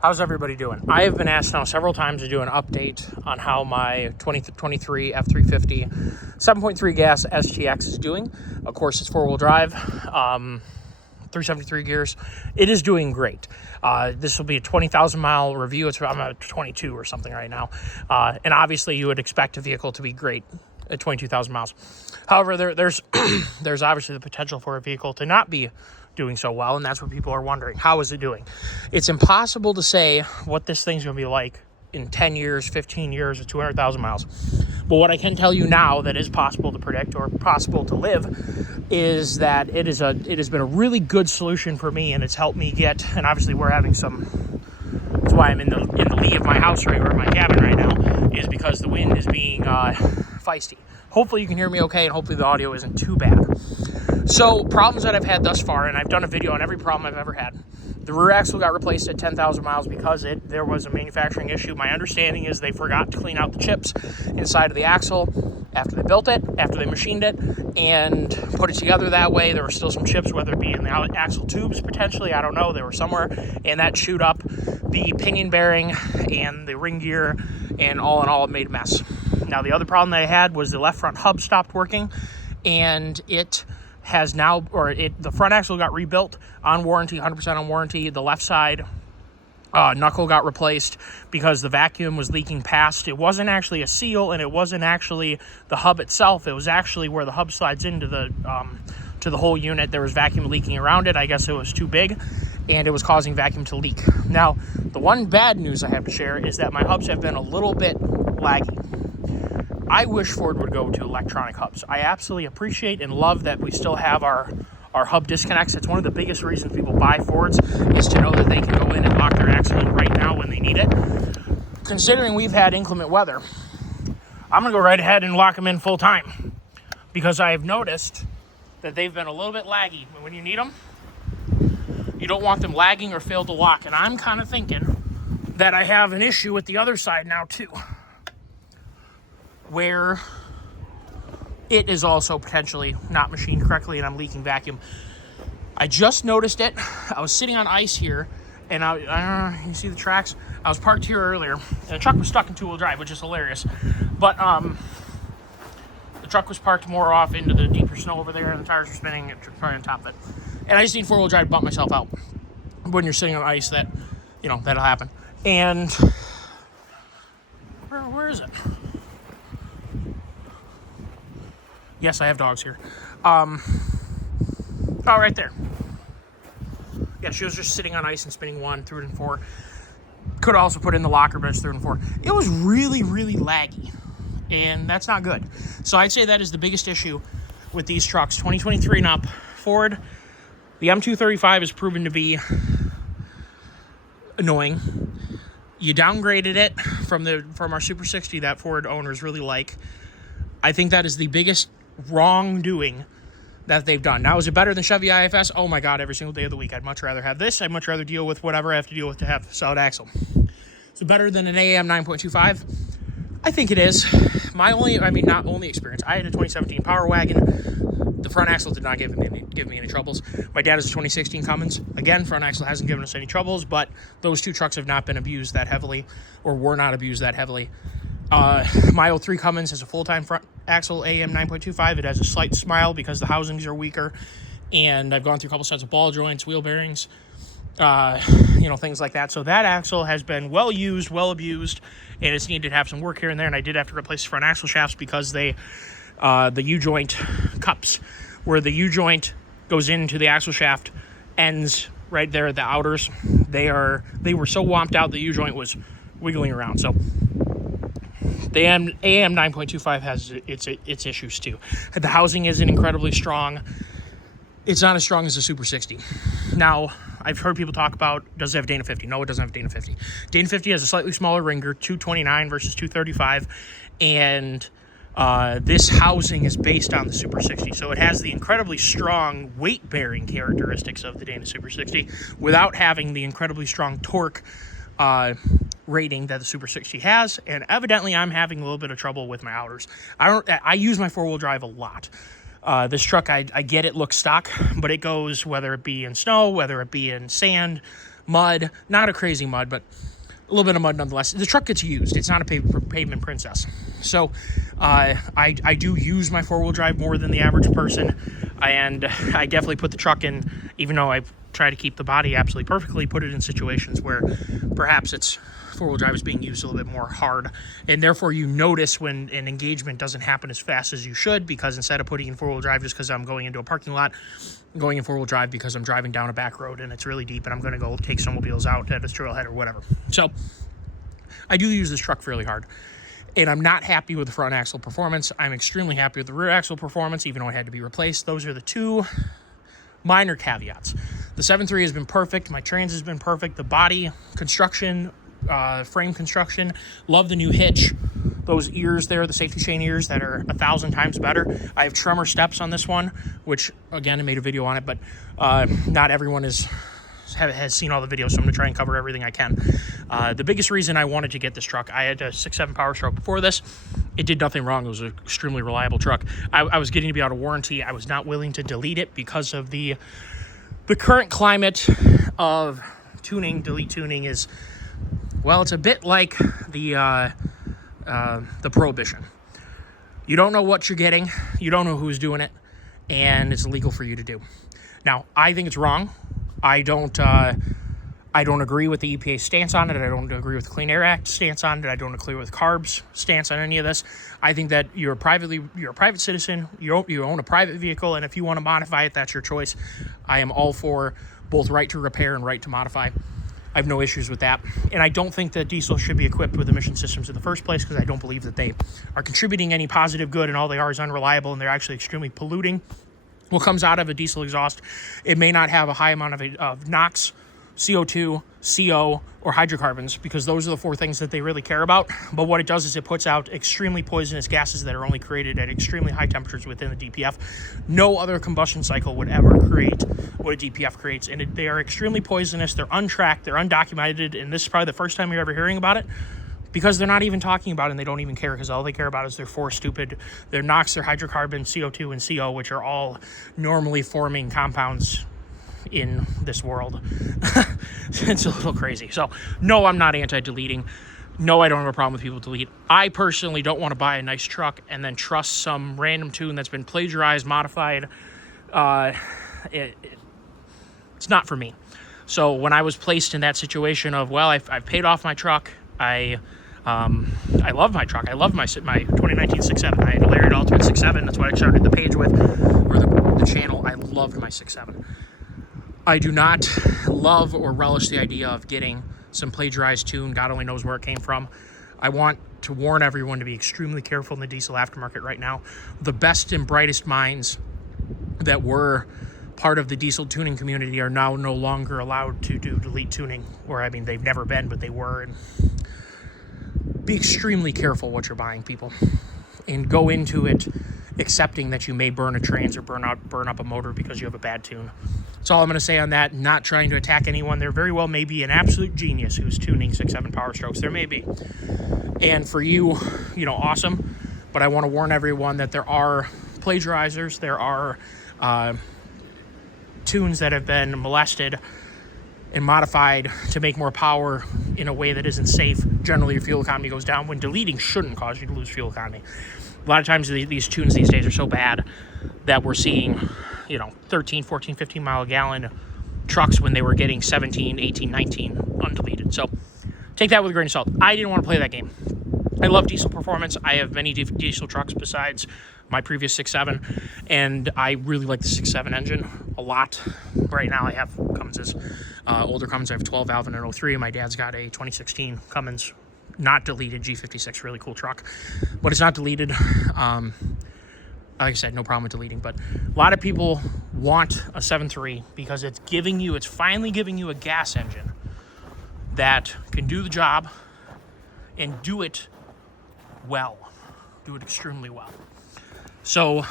How's everybody doing? I have been asked now several times to do an update on how my 2023 F350 7.3 gas STX is doing. Of course, it's four-wheel drive, 373 gears. It is doing great. This will be a 20,000 mile review. I'm at 22 or something right now. And obviously you would expect a vehicle to be great at 22,000 miles. However, there's obviously the potential for a vehicle to not be doing so well, and that's what people are wondering. How is it doing? It's impossible to say what this thing's going to be like in 10 years, 15 years, or 200,000 miles. But what I can tell you now that is possible to predict or possible to live is that it has been a really good solution for me, and it's helped me get, and obviously we're having some, that's why I'm in the lee of my house right, or my cabin right now, is because the wind is being feisty. Hopefully you can hear me okay, and hopefully the audio isn't too bad. So, problems that I've had thus far, and I've done a video on every problem I've ever had. The rear axle got replaced at 10,000 miles because there was a manufacturing issue. My understanding is they forgot to clean out the chips inside of the axle after they built it, after they machined it, and put it together that way. There were still some chips, whether it be in the axle tubes, potentially, I don't know, they were somewhere, and that chewed up the pinion bearing and the ring gear, and all in all, it made a mess. Now, the other problem that I had was the left front hub stopped working, and it has now, the front axle got rebuilt on warranty, 100% on warranty. The left side knuckle got replaced because the vacuum was leaking past. It wasn't actually a seal, and it wasn't actually the hub itself. It was actually where the hub slides into the whole unit. There was vacuum leaking around it. I guess it was too big, and it was causing vacuum to leak. Now, the one bad news I have to share is that my hubs have been a little bit laggy. I wish Ford would go to electronic hubs. I absolutely appreciate and love that we still have our hub disconnects. It's one of the biggest reasons people buy Fords, is to know that they can go in and lock their axle in right now when they need it. Considering we've had inclement weather, I'm going to go right ahead and lock them in full time, because I have noticed that they've been a little bit laggy. When you need them, you don't want them lagging or fail to lock. And I'm kind of thinking that I have an issue with the other side now too, where it is also potentially not machined correctly and I'm leaking vacuum. I just noticed it. I was sitting on ice here, and you see the tracks? I was parked here earlier, and the truck was stuck in two-wheel drive, which is hilarious. But the truck was parked more off into the deeper snow over there, and the tires were spinning probably on top of it. And I just need four-wheel drive to bump myself out. When you're sitting on ice, that'll happen. And where is it? Yes, I have dogs here. Right there. Yeah, she was just sitting on ice and spinning one, threw it in four. Could also put it in the locker, but it's threw it in four. It was really, really laggy, and that's not good. So I'd say that is the biggest issue with these trucks. 2023 and up, Ford, the M235 has proven to be annoying. You downgraded it from our Super 60 that Ford owners really like. I think that is the biggest wrongdoing that they've done. Now, is it better than Chevy IFS? Oh my God, every single day of the week. I'd much rather have this. I'd much rather deal with whatever I have to deal with to have a solid axle. Is it better than an AAM 9.25? I think it is. Not only experience. I had a 2017 Power Wagon. The front axle did not give me any troubles. My dad has a 2016 Cummins. Again, front axle hasn't given us any troubles, but those two trucks have not been abused that heavily, or were not abused that heavily. My 03 Cummins has a full-time front axle AM 9.25. It has a slight smile because the housings are weaker, and I've gone through a couple sets of ball joints, wheel bearings, things like that. So that axle has been well used, well abused, and it's needed to have some work here and there. And I did have to replace the front axle shafts because the U-joint cups, where the U-joint goes into the axle shaft, ends right there at the outers. They were so womped out the U-joint was wiggling around. So the AM 9.25 has its issues too. The housing isn't incredibly strong. It's not as strong as the Super 60. Now, I've heard people talk about, does it have Dana 50? No, it doesn't have Dana 50. Dana 50 has a slightly smaller ringer, 229 versus 235, and this housing is based on the Super 60. So it has the incredibly strong weight-bearing characteristics of the Dana Super 60 without having the incredibly strong torque rating that the Super 60 has, and evidently I'm having a little bit of trouble with my outers. I use my four-wheel drive a lot. This truck, I get it looks stock, but it goes, whether it be in snow, whether it be in sand, mud, not a crazy mud, but a little bit of mud nonetheless. The truck gets used. It's not a pavement princess. So I do use my four-wheel drive more than the average person, and I definitely put the truck in, even though I try to keep the body absolutely perfectly, put it in situations where perhaps it's four-wheel drive is being used a little bit more hard, and therefore you notice when an engagement doesn't happen as fast as you should, because instead of putting in four-wheel drive just because I'm going into a parking lot, I'm going in four-wheel drive because I'm driving down a back road and it's really deep and I'm going to go take snowmobiles out at a trailhead or whatever. So I do use this truck fairly hard, and I'm not happy with the front axle performance. I'm extremely happy with the rear axle performance, even though it had to be replaced. Those are the two minor caveats. The 7.3 has been perfect. My trans has been perfect. The body construction, frame construction, love the new hitch. Those ears there, the safety chain ears that are 1,000 times better. I have tremor steps on this one, which again, I made a video on it, but not everyone has seen all the videos, so I'm gonna try and cover everything I can. The biggest reason I wanted to get this truck, I had a 6.7 powerstroke before this. It did nothing wrong. It was an extremely reliable truck. I was getting to be out of warranty. I was not willing to delete it because of the current climate of tuning. Delete tuning is, well, it's a bit like the prohibition. You don't know what you're getting, you don't know who's doing it, and it's illegal for you to do. Now, I think it's wrong. I don't agree with the EPA stance on it. I don't agree with the Clean Air Act stance on it. I don't agree with CARB's stance on any of this. I think that you're a private citizen. You own a private vehicle, and if you want to modify it, that's your choice. I am all for both right to repair and right to modify. I have no issues with that. And I don't think that diesel should be equipped with emission systems in the first place, because I don't believe that they are contributing any positive good, and all they are is unreliable, and they're actually extremely polluting. What comes out of a diesel exhaust, it may not have a high amount of NOx, CO2, CO, or hydrocarbons, because those are the four things that they really care about. But what it does is it puts out extremely poisonous gases that are only created at extremely high temperatures within the DPF. No other combustion cycle would ever create what a DPF creates, and they are extremely poisonous. They're untracked, they're undocumented, and this is probably the first time you're ever hearing about it, because they're not even talking about it, and they don't even care, because all they care about is their NOx, their hydrocarbon, CO2, and CO, which are all normally forming compounds in this world. It's a little crazy. So no, I'm not anti-deleting. No, I don't have a problem with people delete. I personally don't want to buy a nice truck and then trust some random tune that's been plagiarized, modified. It's not for me. So when I was placed in that situation of, well, I've paid off my truck, I love my truck. I love my 2019 6.7. I had a Lariat Ultimate 6.7. That's what I started the page with, or the channel. I loved my 6.7. I do not love or relish the idea of getting some plagiarized tune. God only knows where it came from. I want to warn everyone to be extremely careful in the diesel aftermarket right now. The best and brightest minds that were part of the diesel tuning community are now no longer allowed to do delete tuning, or I mean, they've never been, but they were. And be extremely careful what you're buying, people, and go into it accepting that you may burn a trans or burn up a motor because you have a bad tune. That's all I'm going to say on that. Not trying to attack anyone. There very well may be an absolute genius who's tuning 6.7 Powerstrokes. There may be. And for you, awesome. But I want to warn everyone that there are plagiarizers. There are tunes that have been molested and modified to make more power in a way that isn't safe. Generally, your fuel economy goes down, when deleting shouldn't cause you to lose fuel economy. A lot of times these tunes these days are so bad that we're seeing, 13, 14, 15 mile a gallon trucks when they were getting 17, 18, 19 undeleted. So take that with a grain of salt. I didn't want to play that game. I love diesel performance. I have many diesel trucks besides my previous 6.7, and I really like the 6.7 engine a lot. Right now I have Cummins, older Cummins. I have 12 valve and an 03. My dad's got a 2016 Cummins, not deleted, G56, really cool truck, but it's not deleted. Like I said, no problem with deleting, but a lot of people want a 7.3 because it's finally giving you a gas engine that can do the job and do it well, do it extremely well. So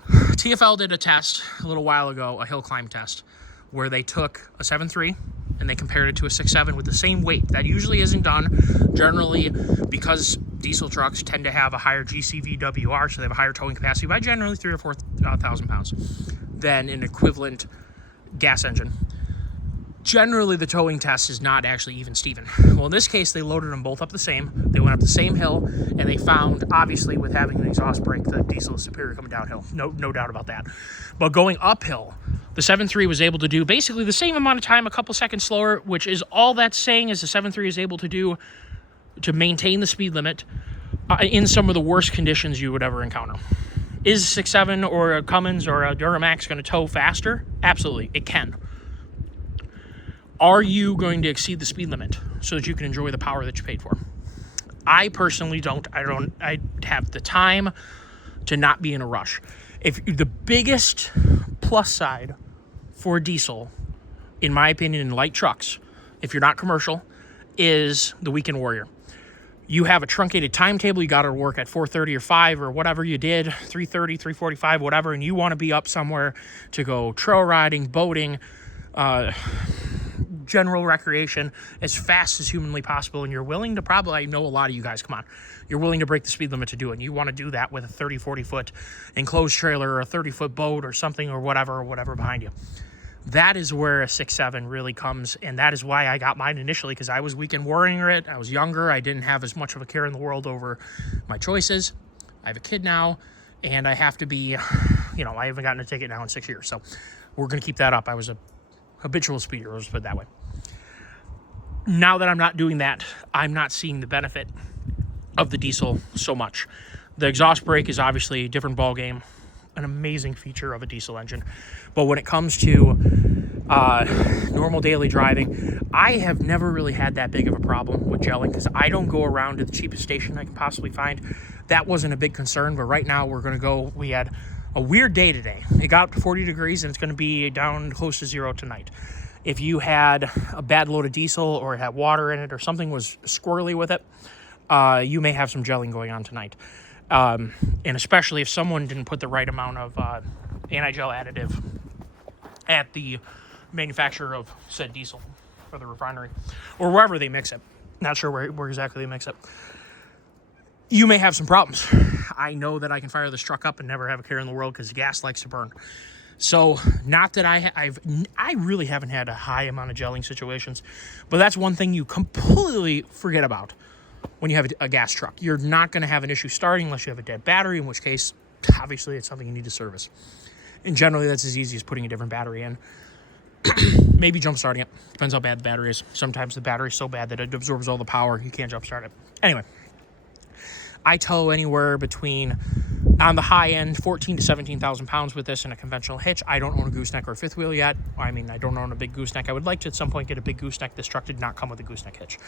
TFL did a test a little while ago, a hill climb test, where they took a 7.3 and they compared it to a 6.7 with the same weight. That usually isn't done. Generally, because diesel trucks tend to have a higher GCVWR, so they have a higher towing capacity by generally 3,000 or 4,000 pounds than an equivalent gas engine. generally the towing test is not actually even Steven. Well, in this case, they loaded them both up the same. They went up the same hill, and they found, obviously, with having an exhaust brake, the diesel is superior coming downhill. No doubt about that. But going uphill, the 7.3 was able to do basically the same amount of time, a couple seconds slower, which is all that's saying is the 7.3 is able to do to maintain the speed limit in some of the worst conditions you would ever encounter. Is 6.7 or a Cummins or a Duramax going to tow faster? Absolutely, it can. Are you going to exceed the speed limit so that you can enjoy the power that you paid for? I personally don't. I have the time to not be in a rush. If the biggest plus side for diesel, in my opinion, in light trucks, if you're not commercial, is the weekend warrior. You have a truncated timetable. You got to work at 4:30 or 5 or whatever you did, 3:30, 3:45, whatever, and you want to be up somewhere to go trail riding, boating, general recreation as fast as humanly possible, and you're willing to I know a lot of you guys, come on, you're willing to break the speed limit to do it, and you want to do that with a 30, 40-foot enclosed trailer or a 30-foot boat or something or whatever behind you. That is where a 6.7 really comes, and that is why I got mine initially, because I was weekend worrying it. I was younger. I didn't have as much of a care in the world over my choices. I have a kid now, and I have to be, I haven't gotten a ticket now in 6 years, so we're going to keep that up. I was a habitual speeder, let's put it that way. Now that I'm not doing that, I'm not seeing the benefit of the diesel so much. The exhaust brake is obviously a different ballgame, an amazing feature of a diesel engine. But when it comes to normal daily driving, I have never really had that big of a problem with gelling because I don't go around to the cheapest station I can possibly find. That wasn't a big concern, but right now we're going to go. We had a weird day today. It got up to 40 degrees and it's going to be down close to 0 tonight. If you had a bad load of diesel or it had water in it or something was squirrely with it, you may have some gelling going on tonight. And especially if someone didn't put the right amount of anti-gel additive at the manufacturer of said diesel or the refinery or wherever they mix it. Not sure where exactly they mix it. You may have some problems. I know that I can fire this truck up and never have a care in the world because the gas likes to burn. So not that I really haven't had a high amount of gelling situations, but that's one thing you completely forget about when you have a gas truck. You're not going to have an issue starting unless you have a dead battery, in which case, obviously, it's something you need to service. And generally, that's as easy as putting a different battery in. Maybe jump starting it. Depends how bad the battery is. Sometimes the battery's so bad that it absorbs all the power, you can't jump start it. Anyway, I tow anywhere between, on the high end, 14 to 17,000 pounds with this in a conventional hitch. I don't own a gooseneck or a fifth wheel yet. I don't own a big gooseneck. I would like to at some point get a big gooseneck. This truck did not come with a gooseneck hitch.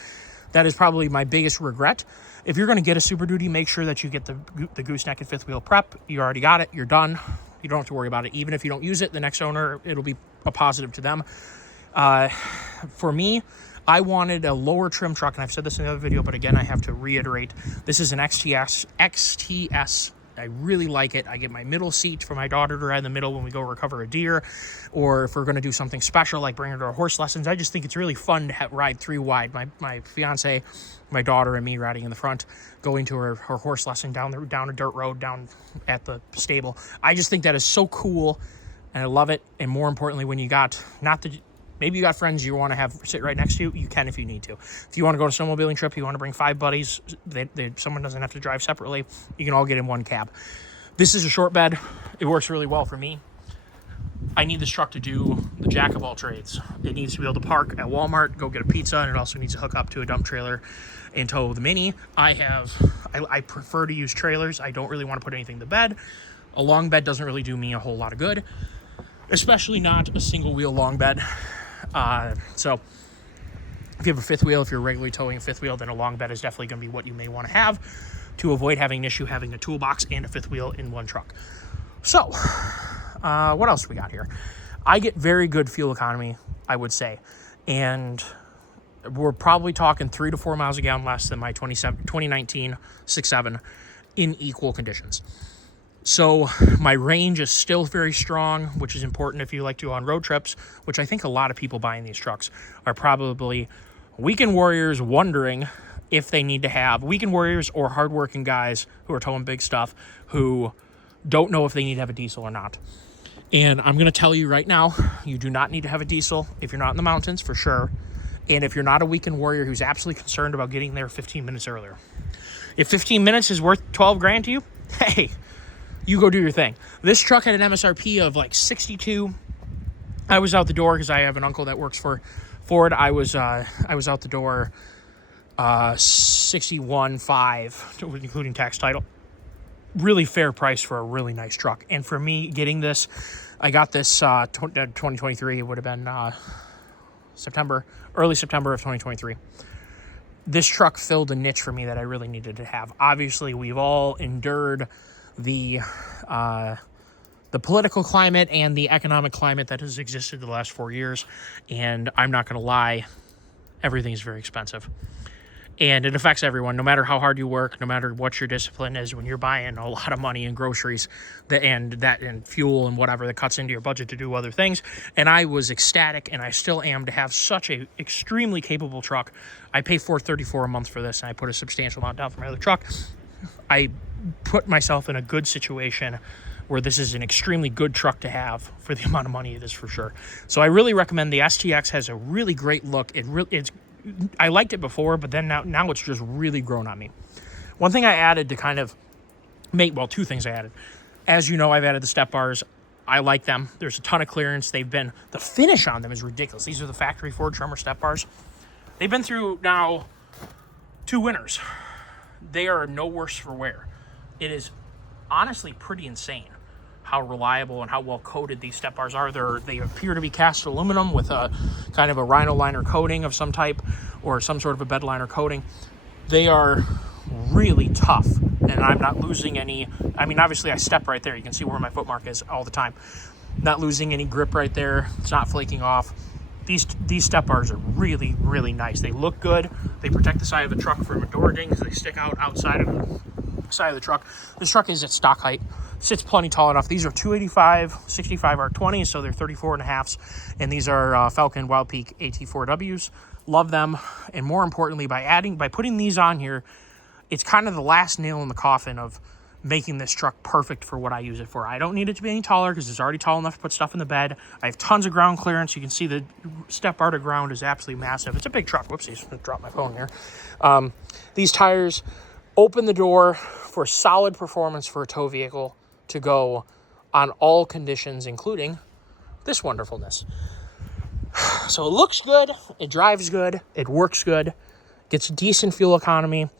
That is probably my biggest regret. If you're going to get a Super Duty, make sure that you get the gooseneck and fifth wheel prep. You already got it. You're done. You don't have to worry about it. Even if you don't use it, the next owner, it'll be a positive to them. For me, I wanted a lower trim truck, and I've said this in the other video, but again, I have to reiterate. This is an XTS. I really like it. I get my middle seat for my daughter to ride in the middle when we go recover a deer, or if we're going to do something special like bring her to our horse lessons. I just think it's really fun to ride 3 wide. My fiance, my daughter, and me riding in the front, going to her horse lesson down a dirt road down at the stable. I just think that is so cool, and I love it. And more importantly, when you got maybe you got friends you want to have sit right next to you, you can if you need to. If you want to go to a snowmobiling trip, you want to bring 5 buddies, someone doesn't have to drive separately, you can all get in one cab. This is a short bed. It works really well for me. I need this truck to do the jack of all trades. It needs to be able to park at Walmart, go get a pizza, and it also needs to hook up to a dump trailer and tow the Mini. I prefer to use trailers. I don't really want to put anything to bed. A long bed doesn't really do me a whole lot of good, especially not a single wheel long bed. So if you have a fifth wheel, if you're regularly towing a fifth wheel, then a long bed is definitely going to be what you may want to have to avoid having an issue having a toolbox and a fifth wheel in one truck. So what else do we got here? I get very good fuel economy, I would say, and we're probably talking 3 to 4 miles a gallon less than my 2019 6.7 in equal conditions. So my range is still very strong, which is important if you like to go on road trips, which I think a lot of people buying these trucks are probably weekend warriors wondering if they need to have weekend warriors or hardworking guys who are towing big stuff who don't know if they need to have a diesel or not. And I'm going to tell you right now, you do not need to have a diesel if you're not in the mountains, for sure. And if you're not a weekend warrior who's absolutely concerned about getting there 15 minutes earlier. If 15 minutes is worth 12 grand to you, hey, you go do your thing. This truck had an MSRP of like 62. I was out the door because I have an uncle that works for Ford. I was out the door 61.5, including tax title. Really fair price for a really nice truck. And for me getting this, I got this 2023. It would have been early September of 2023. This truck filled a niche for me that I really needed to have. Obviously, we've all endured the political climate and the economic climate that has existed the last 4 years. And I'm not going to lie, everything is very expensive. And it affects everyone, no matter how hard you work, no matter what your discipline is. When you're buying a lot of money in groceries and fuel and whatever that cuts into your budget to do other things. And I was ecstatic, and I still am, to have such a extremely capable truck. I pay $434 a month for this, and I put a substantial amount down for my other truck. I put myself in a good situation where this is an extremely good truck to have for the amount of money it is, for sure. So I really recommend the STX. Has a really great look. I liked it before, but then now it's just really grown on me. One thing I added to kind of two things I added. As you know, I've added the step bars. I like them. There's a ton of clearance. The finish on them is ridiculous. These are the factory Ford Tremor step bars. They've been through now 2 winters. They are no worse for wear. It is honestly pretty insane how reliable and how well coated these step bars are. They appear to be cast aluminum with a kind of a rhino liner coating of some type, or some sort of a bed liner coating. They are really tough, and I'm not losing any. I mean, obviously I step right there. You can see where my foot mark is all the time. Not losing any grip right there. It's not flaking off. These step bars are really, really nice. They look good. They protect the side of the truck from door dings. They stick out outside of the side of the truck. This truck is at stock height. Sits plenty tall enough. These are 285 65 R20s, so they're 34.5s, and these are Falcon Wild Peak AT4Ws. Love them, and more importantly, by putting these on here, it's kind of the last nail in the coffin of making this truck perfect for what I use it for. I don't need it to be any taller because it's already tall enough to put stuff in the bed. I have tons of ground clearance. You can see the step bar to ground is absolutely massive. It's a big truck. Whoopsies, I dropped my phone here. These tires open the door for solid performance for a tow vehicle to go on all conditions, including this wonderfulness. So it looks good, it drives good, it works good, gets decent fuel economy,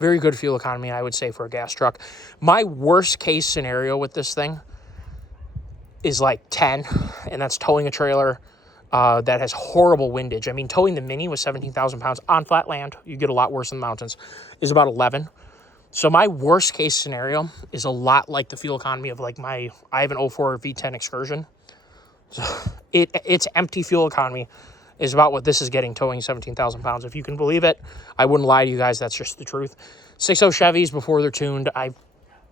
very good fuel economy, I would say, for a gas truck. My worst case scenario with this thing is like 10, and that's towing a trailer that has horrible windage. I mean, towing the Mini with 17,000 pounds on flat land, you get a lot worse in the mountains, is about 11. So my worst case scenario is a lot like the fuel economy of like I have an 04 V10 Excursion. So its empty fuel economy is about what this is getting towing 17,000 pounds. If you can believe it, I wouldn't lie to you guys. That's just the truth. 6.0 Chevys before they're tuned. I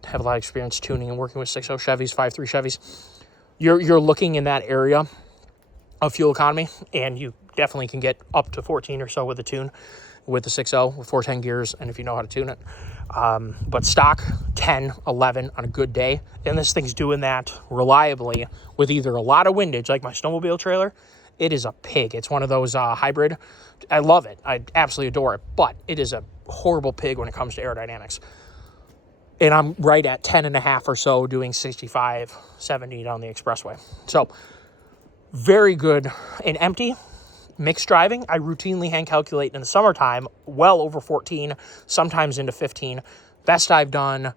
have a lot of experience tuning and working with 6.0 Chevys, 5.3 Chevys. You're looking in that area of fuel economy, and you definitely can get up to 14 or so with a tune with the 6.0 with 410 gears, and if you know how to tune it. But stock 10, 11 on a good day, and this thing's doing that reliably with either a lot of windage, like my snowmobile trailer. It is a pig. It's one of those hybrid. I love it. I absolutely adore it, but it is a horrible pig when it comes to aerodynamics. And I'm right at 10.5 or so doing 65, 70 down the expressway. So very good and empty. Mixed driving, I routinely hand calculate in the summertime well over 14, sometimes into 15. Best I've done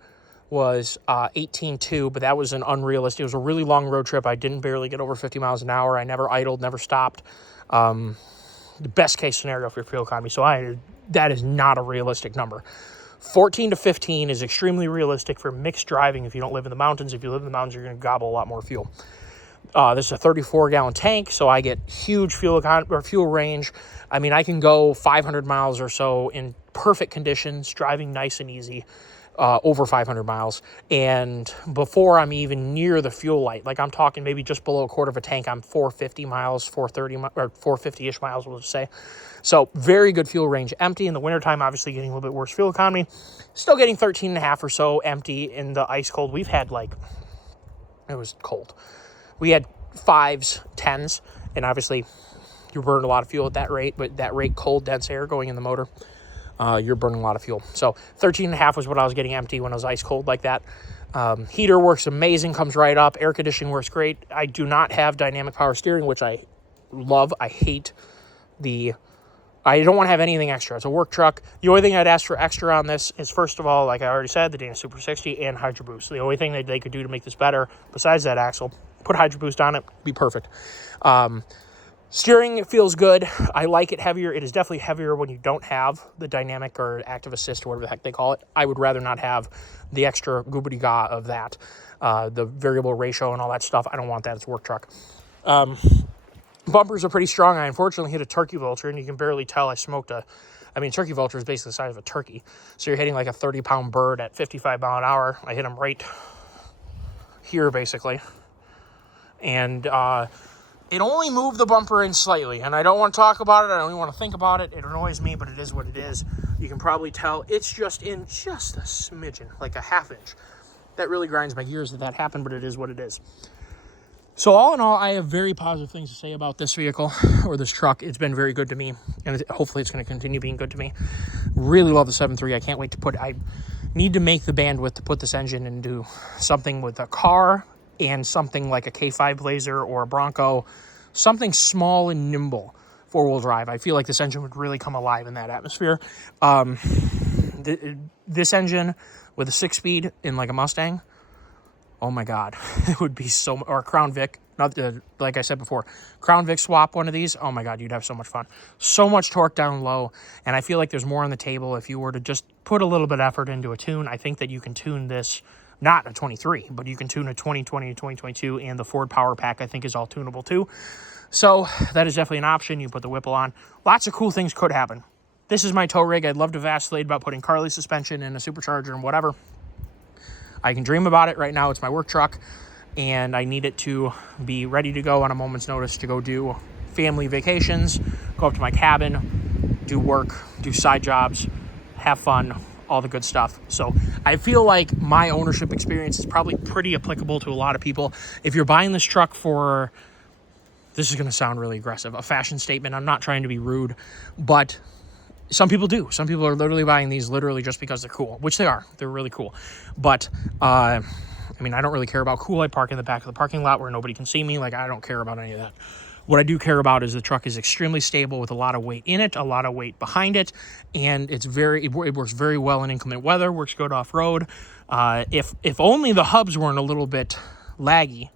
was 18.2, but that was an unrealistic. It was a really long road trip. I didn't barely get over 50 miles an hour. I never idled, never stopped. The best case scenario for your fuel economy. So that is not a realistic number. 14 to 15 is extremely realistic for mixed driving if you don't live in the mountains. If you live in the mountains, you're going to gobble a lot more fuel. This is a 34-gallon tank, so I get huge fuel range. I mean, I can go 500 miles or so in perfect conditions, driving nice and easy, over 500 miles. And before I'm even near the fuel light, like I'm talking maybe just below a quarter of a tank, I'm 450 miles, 430 or 450-ish miles, we'll just say. So very good fuel range empty. In the wintertime, obviously getting a little bit worse fuel economy. Still getting 13.5 or so empty in the ice cold. We've had it was cold. we had 5s, 10s, and obviously you burn a lot of fuel at that rate, but that rate, cold, dense air going in the motor, you're burning a lot of fuel. So 13.5 was what I was getting empty when I was ice cold like that. Heater works amazing, comes right up. Air conditioning works great. I do not have dynamic power steering, which I love. I hate I don't want to have anything extra. It's a work truck. The only thing I'd ask for extra on this is, first of all, like I already said, the Dana Super 60 and Hydro Boost. The only thing that they could do to make this better, besides that axle, put Hydro Boost on it, be perfect. Steering feels good. I like it heavier. It is definitely heavier when you don't have the dynamic or active assist or whatever the heck they call it. I would rather not have the extra goobity-ga of that, the variable ratio and all that stuff. I don't want that. It's a work truck. Bumpers are pretty strong. I unfortunately hit a turkey vulture, and you can barely tell I smoked turkey vulture is basically the size of a turkey. So you're hitting like a 30-pound bird at 55 mile an hour. I hit him right here, basically. And it only moved the bumper in slightly. And I don't want to talk about it. I don't even want to think about it. It annoys me, but it is what it is. You can probably tell it's just in just a smidgen, like a half inch. That really grinds my gears that happened, but it is what it is. So all in all, I have very positive things to say about this vehicle or this truck. It's been very good to me, and hopefully it's going to continue being good to me. Really love the 7.3. I can't wait to I need to make the bandwidth to put this engine into something with a car and something like a K5 Blazer or a Bronco, something small and nimble, four-wheel drive. I feel like this engine would really come alive in that atmosphere. This engine with a 6-speed in like a Mustang, oh my God, it would be or a Crown Vic, like I said before, Crown Vic swap one of these, oh my God, you'd have so much fun. So much torque down low, and I feel like there's more on the table if you were to just put a little bit of effort into a tune. I think that you can tune this, not a 23, but you can tune a 2020, 2022, and the Ford Power Pack I think is all tunable too. So that is definitely an option. You put the Whipple on. Lots of cool things could happen. This is my tow rig. I'd love to vacillate about putting Carly suspension and a supercharger and whatever. I can dream about it. Right now it's my work truck, and I need it to be ready to go on a moment's notice to go do family vacations, go up to my cabin, do work, do side jobs, have fun, all the good stuff. So I feel like my ownership experience is probably pretty applicable to a lot of people. If you're buying this truck for, this is going to sound really aggressive, a fashion statement, I'm not trying to be rude, but some people do. Some people are literally buying these literally just because they're cool, which they are. They're really cool. But, I don't really care about cool. I park in the back of the parking lot where nobody can see me. Like, I don't care about any of that. What I do care about is the truck is extremely stable with a lot of weight in it, a lot of weight behind it, and it works very well in inclement weather, works good off-road. If only the hubs weren't a little bit laggy,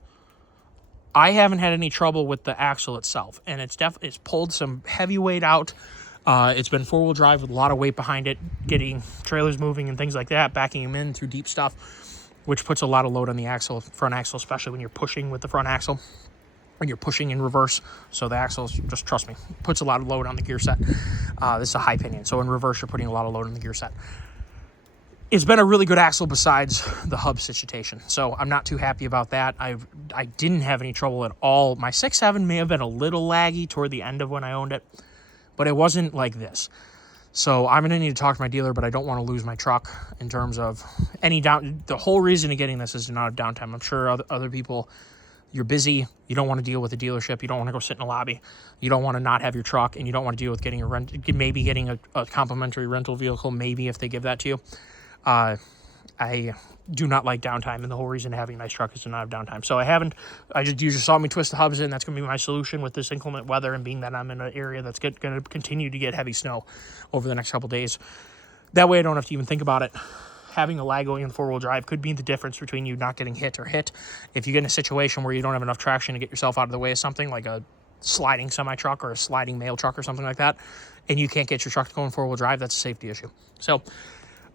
I haven't had any trouble with the axle itself, and it's pulled some heavy weight out. It's been four-wheel drive with a lot of weight behind it, getting trailers moving and things like that, backing them in through deep stuff, which puts a lot of load on the axle, front axle, especially when you're pushing with the front axle, when you're pushing in reverse. So the axle, just trust me, puts a lot of load on the gear set. This is a high pinion, so in reverse, you're putting a lot of load on the gear set. It's been a really good axle besides the hub situation, so I'm not too happy about that. I didn't have any trouble at all. My 6.7 may have been a little laggy toward the end of when I owned it, but it wasn't like this. So I'm going to need to talk to my dealer, but I don't want to lose my truck in terms of any down. The whole reason of getting this is to not have downtime. I'm sure other people, you're busy. You don't want to deal with a dealership. You don't want to go sit in a lobby. You don't want to not have your truck, and you don't want to deal with getting maybe getting a complimentary rental vehicle, maybe if they give that to you. I do not like downtime, and the whole reason of having a nice truck is to not have downtime. So you just saw me twist the hubs in. That's going to be my solution with this inclement weather, and being that I'm in an area that's going to continue to get heavy snow over the next couple days. That way I don't have to even think about it. Having a lag going in the four-wheel drive could be the difference between you not getting hit or hit. If you get in a situation where you don't have enough traction to get yourself out of the way of something, like a sliding semi-truck or a sliding mail truck or something like that, and you can't get your truck to go in four-wheel drive, that's a safety issue. So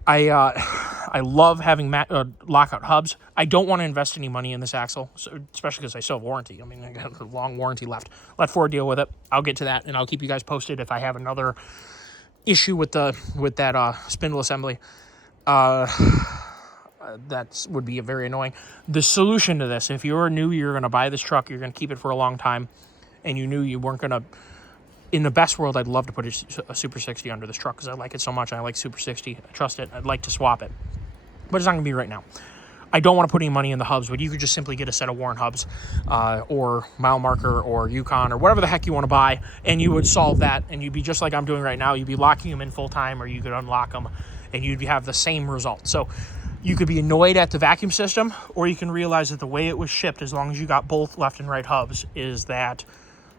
I love having lockout hubs. I don't want to invest any money in this axle, especially because I still have warranty. I got a long warranty left. Let Ford deal with it. I'll get to that, and I'll keep you guys posted if I have another issue with that spindle assembly. That would be very annoying. The solution to this, if you're going to buy this truck, you're going to keep it for a long time, and you knew you weren't going to, in the best world, I'd love to put a Super 60 under this truck because I like it so much. I like Super 60. I trust it. I'd like to swap it, but it's not going to be right now. I don't want to put any money in the hubs, but you could just simply get a set of Warren hubs or mile marker or Yukon or whatever the heck you want to buy, and you would solve that, and you'd be just like I'm doing right now. You'd be locking them in full time, or you could unlock them, and you'd have the same result. So you could be annoyed at the vacuum system, or you can realize that the way it was shipped, as long as you got both left and right hubs, is that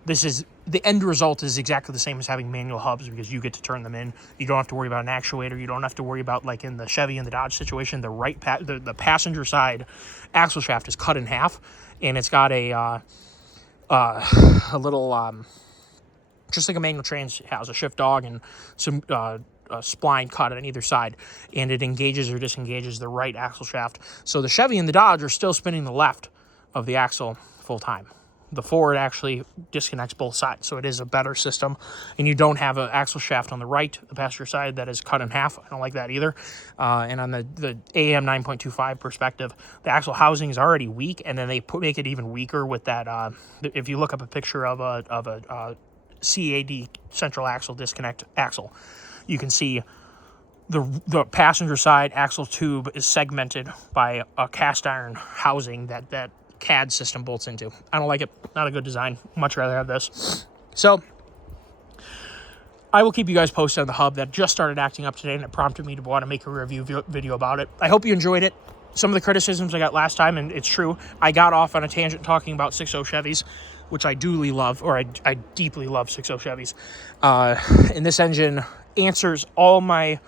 the end result is exactly the same as having manual hubs, because you get to turn them in. You don't have to worry about an actuator. You don't have to worry about, like in the Chevy and the Dodge situation, the passenger side axle shaft is cut in half, and it's got a little just like a manual trans has a shift dog and some a spline cut on either side, and it engages or disengages the right axle shaft. So the Chevy and the Dodge are still spinning the left of the axle full time. The Ford actually disconnects both sides, so it is a better system, and you don't have an axle shaft on the right, the passenger side, that is cut in half. I don't like that either. And on the AM 9.25 perspective, the axle housing is already weak, and then they make it even weaker with that. If you look up a picture of a CAD central axle disconnect axle, you can see the passenger side axle tube is segmented by a cast iron housing that CAD system bolts into. I don't like it. Not a good design. Much rather have this. So I will keep you guys posted on the hub that just started acting up today, and it prompted me to want to make a review video about it. I hope you enjoyed it. Some of the criticisms I got last time, and it's true, I got off on a tangent talking about 6.0 Chevys, which I duly love, or I deeply love 6.0 Chevys. And this engine answers all my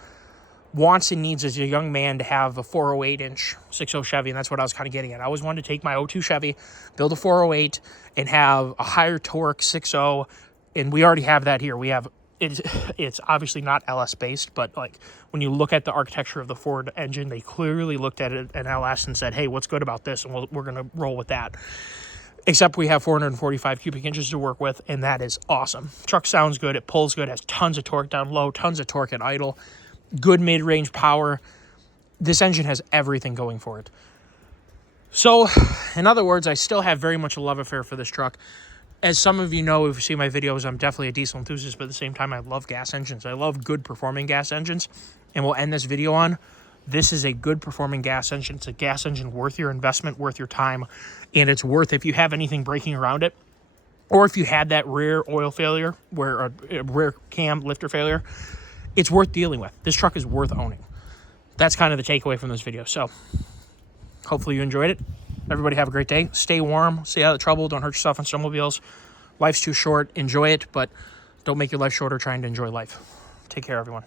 wants and needs as a young man to have a 408-inch 6.0 Chevy, and that's what I was kind of getting at. I always wanted to take my 02 Chevy, build a 408, and have a higher torque 6.0, and we already have that here. We have it's obviously not LS based, but like when you look at the architecture of the Ford engine, they clearly looked at it an LS and said, hey, what's good about this? And we're going to roll with that. Except we have 445 cubic inches to work with, and that is awesome. Truck sounds good. It pulls good. Has tons of torque down low, tons of torque at idle. Good mid-range power. This engine has everything going for it. So, in other words, I still have very much a love affair for this truck. As some of you know, if you see my videos, I'm definitely a diesel enthusiast, but at the same time, I love gas engines. I love good performing gas engines, and we'll end this video on, this is a good performing gas engine. It's a gas engine worth your investment, worth your time, and it's worth, if you have anything breaking around it, or if you had that rear oil failure, where a rear cam lifter failure, it's worth dealing with. This truck is worth owning. That's kind of the takeaway from this video. So hopefully you enjoyed it. Everybody have a great day. Stay warm. Stay out of trouble. Don't hurt yourself on snowmobiles. Life's too short. Enjoy it, but don't make your life shorter trying to enjoy life. Take care, everyone.